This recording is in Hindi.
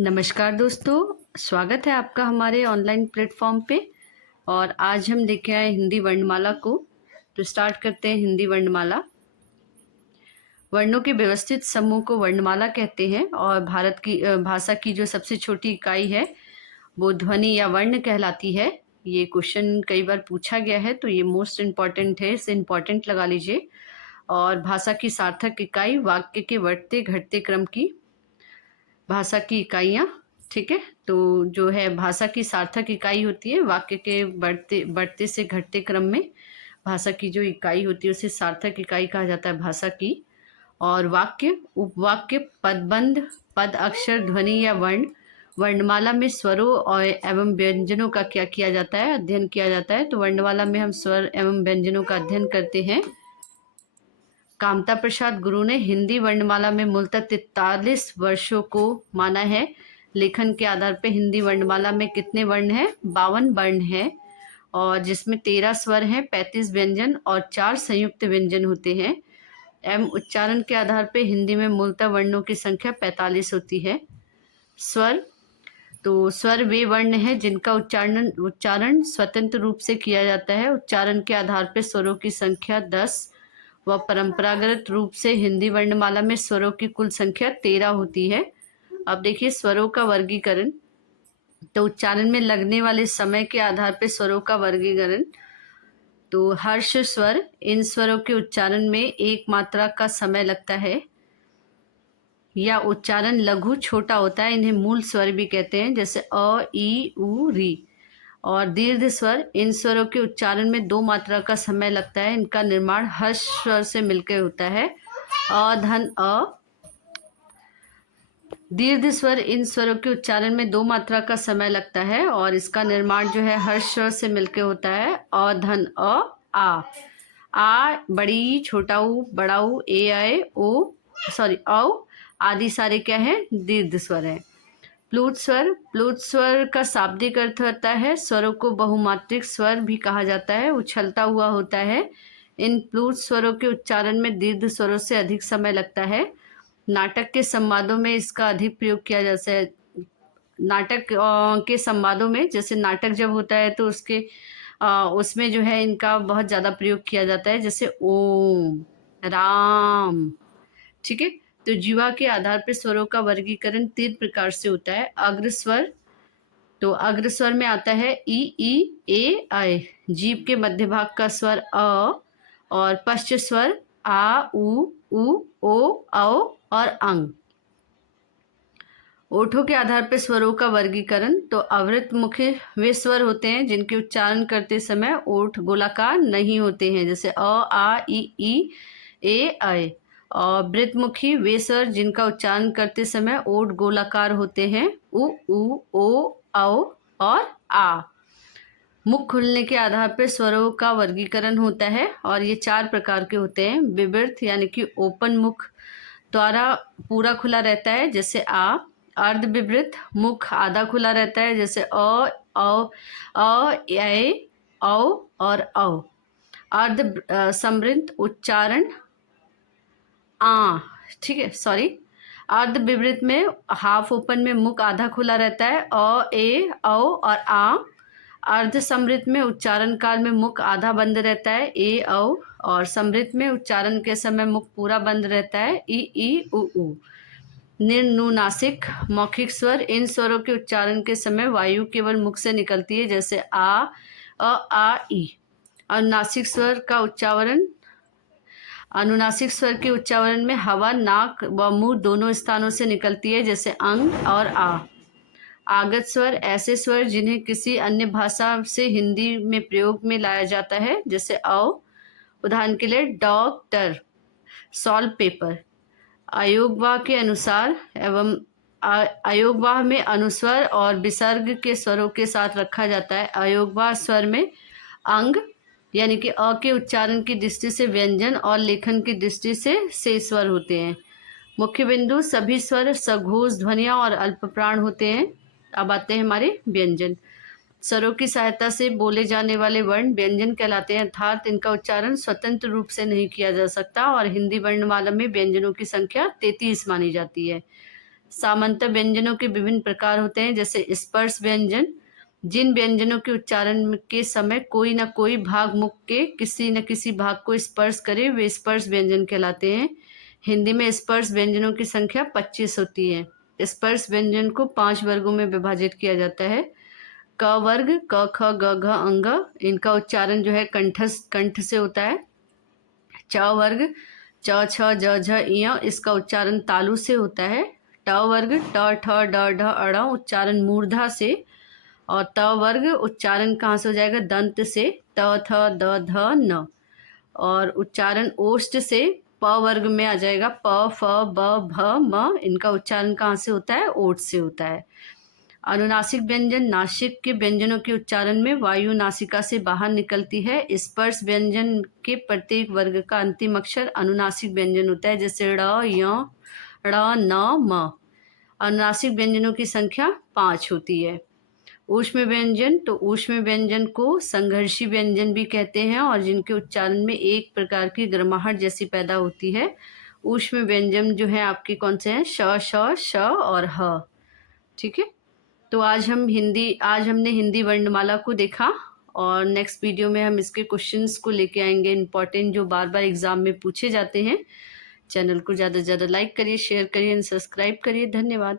नमस्कार दोस्तों, स्वागत है आपका हमारे ऑनलाइन प्लेटफॉर्म पे। और आज हम लेके आए हिंदी वर्णमाला को। तो स्टार्ट करते हैं हिंदी वर्णमाला। वर्णों के व्यवस्थित समूह को वर्णमाला कहते हैं और भारत की भाषा की जो सबसे छोटी इकाई है वो ध्वनि या वर्ण कहलाती है। ये क्वेश्चन कई बार पूछा गया है तो ये मोस्ट इम्पॉर्टेंट है, इसे इम्पॉर्टेंट लगा लीजिए। और भाषा की सार्थक इकाई वाक्य के बढ़ते घटते क्रम की भाषा की इकाइयाँ। ठीक है, तो जो है भाषा की सार्थक इकाई होती है वाक्य के बढ़ते बढ़ते से घटते क्रम में भाषा की जो इकाई होती है उसे सार्थक इकाई कहा जाता है भाषा की। और वाक्य उपवाक्य पदबंध पद अक्षर ध्वनि या वर्ण वर्णमाला में स्वरों और एवं व्यंजनों का क्या किया जाता है, अध्ययन किया जाता है। तो वर्णमाला में हम स्वर एवं व्यंजनों का अध्ययन करते हैं। कामता प्रसाद गुरु ने हिंदी वर्णमाला में मूलतः 43 वर्षों को माना है। लेखन के आधार पर हिंदी वर्णमाला में कितने वर्ण हैं? 52 वर्ण हैं, और जिसमें 13 स्वर हैं, 35 व्यंजन और 4 संयुक्त व्यंजन होते हैं। एवं उच्चारण के आधार पर हिंदी में मूलतः वर्णों की संख्या 45 होती है। स्वर, तो स्वर वे वर्ण हैं जिनका उच्चारण स्वतंत्र रूप से किया जाता है। उच्चारण के आधार पर स्वरों की संख्या 10 व परंपरागत रूप से हिंदी वर्णमाला में स्वरों की कुल संख्या 13 होती है। अब देखिए स्वरों का वर्गीकरण। तो उच्चारण में लगने वाले समय के आधार पर स्वरों का वर्गीकरण। तो हर्ष स्वर, इन स्वरों के उच्चारण में एक मात्रा का समय लगता है या उच्चारण लघु छोटा होता है, इन्हें मूल स्वर भी कहते हैं, जैसे अ ई उ री। और दीर्घ स्वर, इन स्वरों के उच्चारण में 2 मात्रा का समय लगता है, इनका निर्माण हर्ष स्वर से मिलकर होता है, अ धन अ। दीर्घ स्वर, इन स्वरों के उच्चारण में 2 मात्रा का समय लगता है और इसका निर्माण जो है हर्ष स्वर से मिलकर होता है, अ धन अ आ बड़ी छोटा ऊ बड़ा ऊ ए आए ओ सॉरी औ आदि सारे क्या है? दीर्घ स्वर है। प्लूत स्वर, प्लूत स्वर का शाब्दिक अर्थ होता है स्वरों को बहुमात्रिक स्वर भी कहा जाता है, उछलता हुआ होता है। इन प्लूत स्वरों के उच्चारण में दीर्घ स्वरों से अधिक समय लगता है। नाटक के संवादों में इसका अधिक प्रयोग किया जाता है। नाटक के संवादों में, जैसे नाटक जब होता है तो उसमें जो है इनका बहुत ज़्यादा प्रयोग किया जाता है, जैसे ओम, राम। ठीक है, तो जीवा के आधार पर स्वरों का वर्गीकरण 3 प्रकार से होता है। अग्र स्वर, तो अग्र स्वर में आता है ई ए आय, जीभ के मध्य भाग का स्वर अ। और पश्च स्वर आ उ ओ औ और अंग। ओठों के आधार पर स्वरों का वर्गीकरण। तो अवृत मुखी वे स्वर होते हैं जिनके उच्चारण करते समय ओठ गोलाकार नहीं होते हैं, जैसे अ आ ई ए आय। और वृत्तमुखी वे स्वर जिनका उच्चारण करते समय ओठ गोलाकार होते हैं, उ ओ औ और आ। मुख खुलने के आधार पर स्वरों का वर्गीकरण होता है और ये 4 प्रकार के होते हैं। विवृत यानी कि ओपन मुख द्वारा पूरा खुला रहता है, जैसे आ। अर्ध विवृत, मुख आधा खुला रहता है, जैसे ए औ और औ। अर्ध समृद्ध, उच्चारण आ। ठीक है, सॉरी। अर्ध विवृत में हाफ ओपन में मुख आधा खुला रहता है, अ ए औ और आ। अर्ध समृद्ध में उच्चारण काल में मुख आधा बंद रहता है, ए औ। और समृद्ध में उच्चारण के समय मुख पूरा बंद रहता है, ई उ। निर्नुनासिक मौखिक स्वर, इन स्वरों के उच्चारण के समय वायु केवल मुख से निकलती है, जैसे आ ई। अनुनासिक स्वर का उच्चारण, अनुनासिक स्वर के उच्चारण में हवा नाक व मुंह दोनों स्थानों से निकलती है, जैसे अंग और आ। आगत स्वर, ऐसे स्वर जिन्हें किसी अन्य भाषा से हिंदी में प्रयोग में लाया जाता है, जैसे औ। उदाहरण के लिए डॉक्टर, सॉल्ट पेपर। अयोगवाह के अनुसार एवं अयोगवाह में अनुस्वर और विसर्ग के स्वरों के साथ रखा जाता है। अयोगवाह स्वर में अंग यानी कि अ के उच्चारण की दृष्टि से व्यंजन और लेखन की दृष्टि से स्वर होते हैं। मुख्य बिंदु, सभी स्वर सघोष ध्वनियाँ और अल्पप्राण होते हैं। अब आते हैं हमारे व्यंजन। स्वरों की सहायता से बोले जाने वाले वर्ण व्यंजन कहलाते हैं, अर्थात इनका उच्चारण स्वतंत्र रूप से नहीं किया जा सकता और हिंदी वर्णमाला में व्यंजनों की संख्या 33 मानी जाती है। सामंत व्यंजनों के विभिन्न प्रकार होते हैं, जैसे स्पर्श व्यंजन, जिन व्यंजनों के उच्चारण के समय कोई ना कोई भाग मुख के किसी न किसी भाग को स्पर्श करे वे स्पर्श व्यंजन कहलाते हैं। हिंदी में स्पर्श व्यंजनों की संख्या 25 होती है। स्पर्श व्यंजन को 5 वर्गों में विभाजित किया जाता है। क वर्ग, क ख ग घ अंग, इनका उच्चारण जो है कंठ से होता है। च वर्ग, च छ ज झ इय, इसका उच्चारण तालु से होता है। ट वर्ग, ट ठ ड ढ अड़, उच्चारण मूर्धा से। और त वर्ग उच्चारण कहाँ से हो जाएगा? दंत से, त थ द ध न। और उच्चारण ओष्ठ से प वर्ग में आ जाएगा, प फ ब भ म, इनका उच्चारण कहाँ से होता है? ओठ से होता है। अनुनासिक व्यंजन, नासिक के व्यंजनों के उच्चारण में वायु नासिका से बाहर निकलती है। स्पर्श व्यंजन के प्रत्येक वर्ग का अंतिम अक्षर अनुनासिक व्यंजन होता है, जैसे ड़, य, ड़, न, म। अनुनासिक व्यंजनों की संख्या 5 होती है। ऊष्म व्यंजन, तो ऊष्म व्यंजन को संघर्षी व्यंजन भी कहते हैं और जिनके उच्चारण में एक प्रकार की गर्माहट जैसी पैदा होती है। ऊष्म व्यंजन जो है आपके कौन से हैं? श, श, श और ह। ठीक है, तो आज हमने हिंदी वर्णमाला को देखा और नेक्स्ट वीडियो में हम इसके क्वेश्चंस को लेके आएंगे, इंपॉर्टेंट जो बार बार एग्जाम में पूछे जाते हैं। चैनल को ज़्यादा से ज़्यादा लाइक करिए, शेयर करिए एंड सब्सक्राइब करिए। धन्यवाद।